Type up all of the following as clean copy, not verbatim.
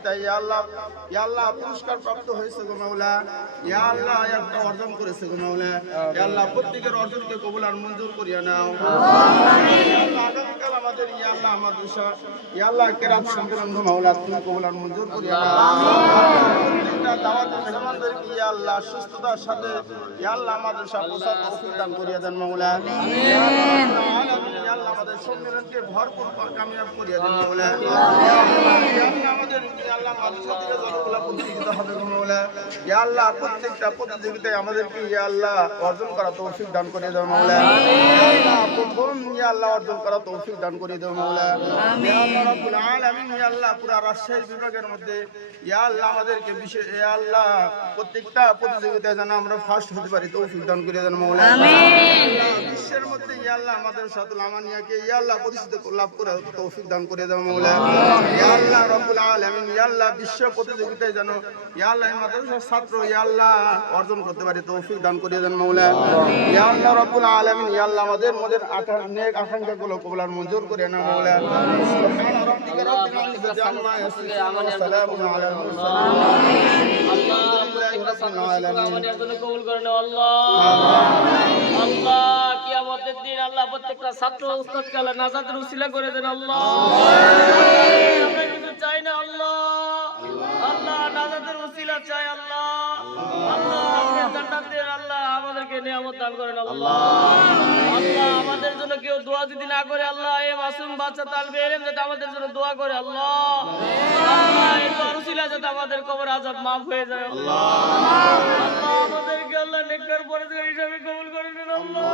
প্রতিযোগিতায় ইয়া আল্লাহ পুরস্কার প্রাপ্ত হয়েছে গো মাওলা, ইয়া আল্লাহ একটা অর্জন করেছে গো মাওলা, ইয়া আল্লাহ প্রত্যেকের অর্জনকে কবুল আর মঞ্জুর করিয়া নাও। আল্লাহ আগামীকাল আমাদের ইয়া আল্লাহ মাদ্রাসা ইয়া আল্লাহ কেরাত সম্মেলন গো মাওলা তুমি কবুল আর মঞ্জুর করিয়া নাও। প্রত্যেকটা দাওয়াতের মেহমানদেরকে ইয়া আল্লাহ সুস্থতার সাথে ইয়া আল্লাহ মাদ্রাসা পৌঁছার তৌফিক দান করিয়া দেন মাওলা। আল্লাহ আমাদের সম্মেলনকে ভরপুর কামিয়াব করিয়া দেন মাওলা। আমাদের আল্লাহ মাদ্রাসা থেকে যতগুলো প্রতিযোগিতা হবে মাওলা, ইয়া আল্লাহ প্রত্যেকটা প্রতিযোগিতায় আমাদেরকে ইয়া আল্লাহ অর্জন করা তৌফিক দান করিয়ে দাও মাওলা। প্রথম ইয়া আল্লাহ অর্জন করা তৌফিক দান করিয়ে দাও মাওলা। ইয়া আল্লাহ রাব্বুল আলামিন ইয়া আল্লাহ পুরো রাজশাহী বিভাগের মধ্যে ইয়া আল্লাহ আমাদেরকে বিশেষ ইয়া আল্লাহ প্রত্যেকটা প্রতিযোগিতায় যেন আমরা ফার্স্ট হতে পারি তৌফিক দান করিয়ে দেন মাওলা। বিশ্বের মধ্যে ইয়া আল্লাহ আমাদের সাথুল আমানিয়াকে ইয়া আল্লাহ প্রতিষ্ঠিত লাভ করে তৌফিক দান করে দাও মাওলা। ইয়া আল্লাহ রাব্বুল আলামিন ইয়া আল্লাহ বিশ্ব প্রতিযোগিতায় যেন ইয়া আল্লাহ মাদ্রাসার ছাত্র ইয়া আল্লাহ অর্জন করতে পারে তৌফিক দান করে দেন মাওলা। ইয়া আল্লাহ রাব্বুল আলামিন ইয়া আল্লাহ আমাদের মনের নেক আকাঙ্ক্ষাগুলো কবুল আর মঞ্জুর করে নাও মাওলা। সুবহান রাব্বিকা রাব্বিল ইজ্জাতি আম্মা ইয়াসিফুন ওয়া সালামুন আলাল মুরসালিন। আল্লাহ আমাদের জন্য কবুল করে নাও আল্লাহ। আল্লাহ কিয়ামতের দিন আল্লাহ প্রত্যেকটা ছাত্র উস্তাদকে আল্লাহ নাজাতের উসিলা করে দেন আল্লাহ। আমরা কিছু চাই না আল্লাহ, আল্লাহ নাজাতের উসিলা চাই আল্লাহ। আল্লাহ আপনি জান্নাতের আল্লাহ আমাদেরকে নিয়ামত দান করেন আল্লাহ। আল্লাহ আমাদের জন্য কেউ দোয়া যদি না করে আল্লাহ এই মাসুম বাচ্চা তালবে ইলম যাতে আমাদের জন্য দোয়া করে আল্লাহ। আল্লাহ এই দোয়ার উসিলা যাতে আমাদের কবর আযাব maaf হয়ে যায় আল্লাহ। আল্লাহ আমাদেরকে আল্লাহ নেককার পরহেজগার হিসাবে কবুল করে নিন আল্লাহ।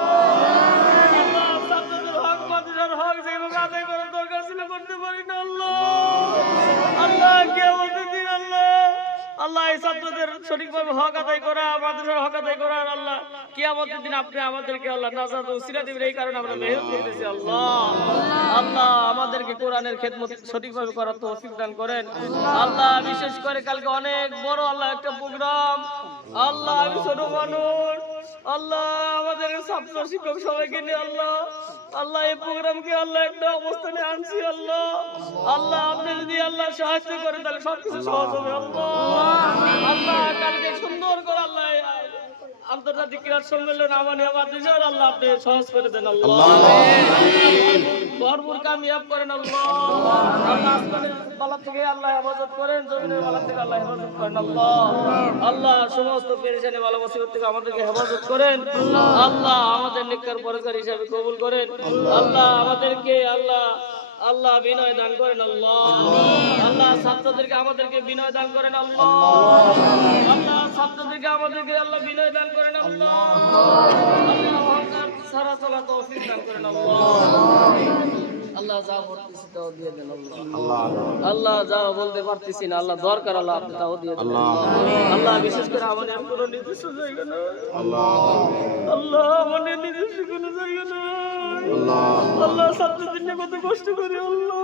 আল্লাহ ছাত্রদের হক মাদ্রাসার হক যেভাবে আদায় করার দরকার ছিল করতে পারি না আল্লাহ। আল্লাহ কিয়ামতের দিন আল্লাহ আল্লাহ এই ছাত্রদের সঠিকভাবে হক আদায় করা মাদ্রাসার হক আদায় করার আল্লাহ কিয়ামতের দিন আপনি আমাদেরকে আল্লাহ নাজাত উসিলা দিবেন। এই কারণে আমরা মেহনত করতেছি আল্লাহ। আল্লাহ আমাদেরকে কোরআনের খেদমত সঠিকভাবে করার তৌফিক দান করেন আল্লাহ। বিশেষ করে কালকে অনেক বড় আল্লাহ একটা প্রোগ্রাম আল্লাহ, আমি ছোট মানুষ আল্লাহ আমাদের ছাত্র শিক্ষক সবাইকে নিয়ে আল্লাহ আল্লাহ এই প্রোগ্রামকে আল্লাহ একটা অবস্থানে আনছি আল্লাহ। আল্লাহ আপনি যদি আল্লাহ সাহায্য করেন তাহলে সবকিছু সহজ হবে আল্লাহ। আল্লাহ কালকে সুন্দর করে আল্লাহ আন্তর্জাতিক ক্রীড়া সম্মেলন আমানিয়া মাদ্রাসার আল্লাহ আপনি সহজ করে দেন আল্লাহ। ভরপুর কামিয়াব করেন আল্লাহ। আল্লাহ আসমানের বালা থেকে আল্লাহ হেফাজত করেন, জমিনের বালা থেকে আল্লাহ হেফাজত করেন আল্লাহ। আল্লাহ সমস্ত পেরেশানি বালা মুসিবত থেকে আমাদেরকে হেফাজত করেন আল্লাহ। আমাদের নেককার পরহেজগার হিসাবে কবুল করেন আল্লাহ। আমাদেরকে আল্লাহ আল্লাহ বিনয় দান করেন আল্লাহ। আল্লাহ ছাত্রদেরকে আমাদেরকে বিনয় দান করেন আল্লাহ। আল্লাহ ছাত্রদেরকে আমাদেরকে আল্লাহ বিনয় দান করেন আল্লাহ। আল্লাহ অহংকার ছাড়া চলা তৌফিক দান করেন আল্লাহ। আল্লাহ যা বলতেছি তাও দিয়ে দেন আল্লাহ। আল্লাহ যা বলতে পারতেছি না আল্লাহ দরকার আল্লাহ আপনি তাও দিয়ে দেন আল্লাহ। বিশেষ করে আমাদের কোনো নির্দিষ্ট জায়গা না আল্লাহ, আমাদের নির্দিষ্ট কোনো জায়গা না আল্লাহ। ছাত্রদের নিয়ে কত কষ্ট করি আল্লাহ।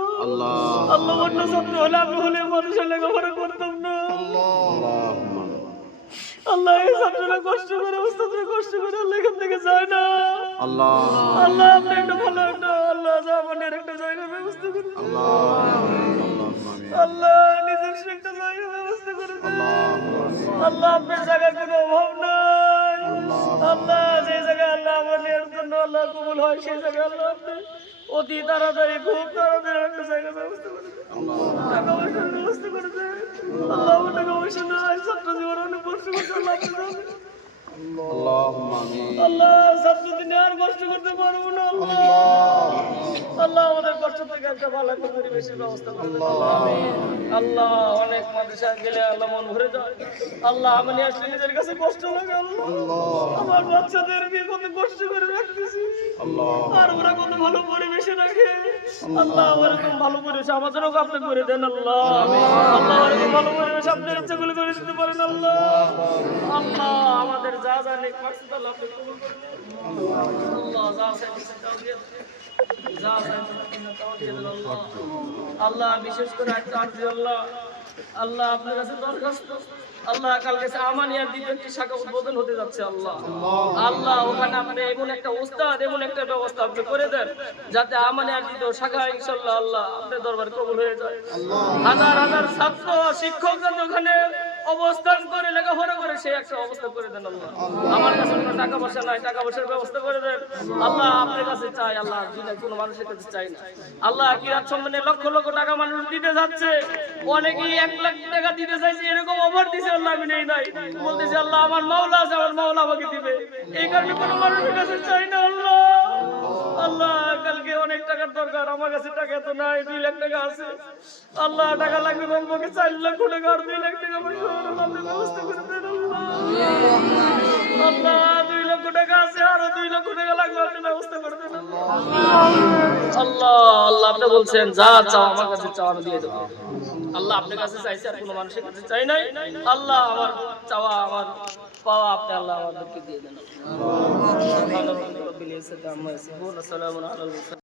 আল্লাহ অন্য ছাত্র হলে আমি হলে মানুষের লেখাপড়া করতাম না আল্লাহ। এই ছাত্ররা কষ্ট করে উস্তাদরা কষ্ট করে আল্লাহ এখান থেকে যায় না আল্লাহ। আল্লাহ আপনি একটা ভালো একটা আল্লাহ জামানের একটা জায়গা ব্যবস্থা করে আল্লাহ, নিজস্ব একটা জায়গা ব্যবস্থা করে আল্লাহ। আপনার জায়গার কোনো অভাব নাই আল্লাহ। যে জায়গায় আল্লাহ আমাদের জন্য আল্লাহ কবুল হয় সেই জায়গায় আল্লাহ আপনি অতি তাড়াতাড়ি খুব তাড়াতাড়ি একটা জায়গা ব্যবস্থা করে টাকা পয়সার ব্যবস্থা করে দেয় আল্লাহ। টাকা পয়সা নাই, ছাত্র জীবন অনেক কষ্ট করতে আল্লাহ আল্লাহ। ছাত্রদের নিয়ে আর কষ্ট করতে পারবো না আল্লাহ। আল্লাহ আমাদের কষ্ট থেকে একটা ভালো একটা পরিবেশের ব্যবস্থা করবেন আল্লাহ। অনেক মাদ্রাসায় গেলে আল্লাহ মন ভরে যায় আল্লাহ। আমি নিয়ে আসলে নিজের কাছে কষ্ট লাগে আল্লাহ। আমার বাচ্চাদের বিয়ে কত কষ্ট করে রাখতেছি আর ওরা কত ভালো পরিবেশে রাখে আল্লাহ। ওরকম ভালো পরিবেশ আমাদেরও আপনি করে দেন আল্লাহ। আল্লাহ ওরকম ভালো পরিবেশ আপনার ইচ্ছাগুলো করে দিতে পারেন আল্লাহ। আল্লাহ আমাদের যা যা নেক মাকসাদ আল্লাহ আপনি কবুল করে নেন আল্লাহ। যা চাইতেছেন তাও দিয়ে দেন, যা চাইতেছেন তাও দিয়ে দেন আল্লাহ। আল্লাহ বিশেষ করে একটা আরজি আল্লাহ আল্লাহ আপনার কাছে দরখাস্ত আল্লাহ কালকে আমানিয়ার দ্বিতীয় শাখা উদ্বোধন হতে যাচ্ছে আল্লাহ আল্লাহ ওখানে আপনি এমন একটা উস্তাদ এমন একটা ব্যবস্থা আপনি করে দেন যাতে আমানিয়ার দ্বিতীয় শাখা ইনশাআল্লাহ আল্লাহ আপনার দরবার কবুল হয়ে যায় হাজার হাজার ছাত্র শিক্ষক যাতে ওখানে অবস্থান করে লেখাপড়া করে সেই একটা অবস্থা করে দেন আল্লাহ আমার কাছে কোনো টাকা পয়সা নাই টাকা পয়সার ব্যবস্থা করে দেন আল্লাহ আপনার কাছে চাই আল্লাহ দুনিয়ার কোনো মানুষের কাছে চাই না আল্লাহ কিরাত সম্মানে লক্ষ লক্ষ টাকা মানুষ দিতে যাচ্ছে অনেকেই 1 লাখ টাকা দিতে চাইছে এরকম অফার দিছে আল্লাহ আমি নেই নাই বলতেছে আল্লাহ আমার মাওলা আছে আমার মাওলা আমাকে দিবে এই কারণে কোনো মানুষের কাছে চাই না আল্লাহ আল্লাহ কালকে অনেক টাকার দরকার আমার কাছে টাকা তো নাই 2 লাখ টাকা আছে আল্লাহ টাকা লাগবে কমপক্ষে 4 লাখ টাকা আর 2 লাখ টাকা পয়সা আপনি ব্যবস্থা করে দেন আল্লাহ 2 লক্ষ টাকা আছে আরো 2 লক্ষ টাকা লাগবে আপনি ব্যবস্থা করে দেন আল্লাহ আল্লাহ আপনি বলছেন যা চাও আমার কাছে চাও আমি দিয়ে দেব আল্লাহ আপনার কাছে চাইছি আর কোনো মানুষের কাছে চাই নাই আল্লাহ আমার চাওয়া আমার পাওয়া আপনি আল্লাহ আমাদেরকে দিয়ে দেন আল্লাহ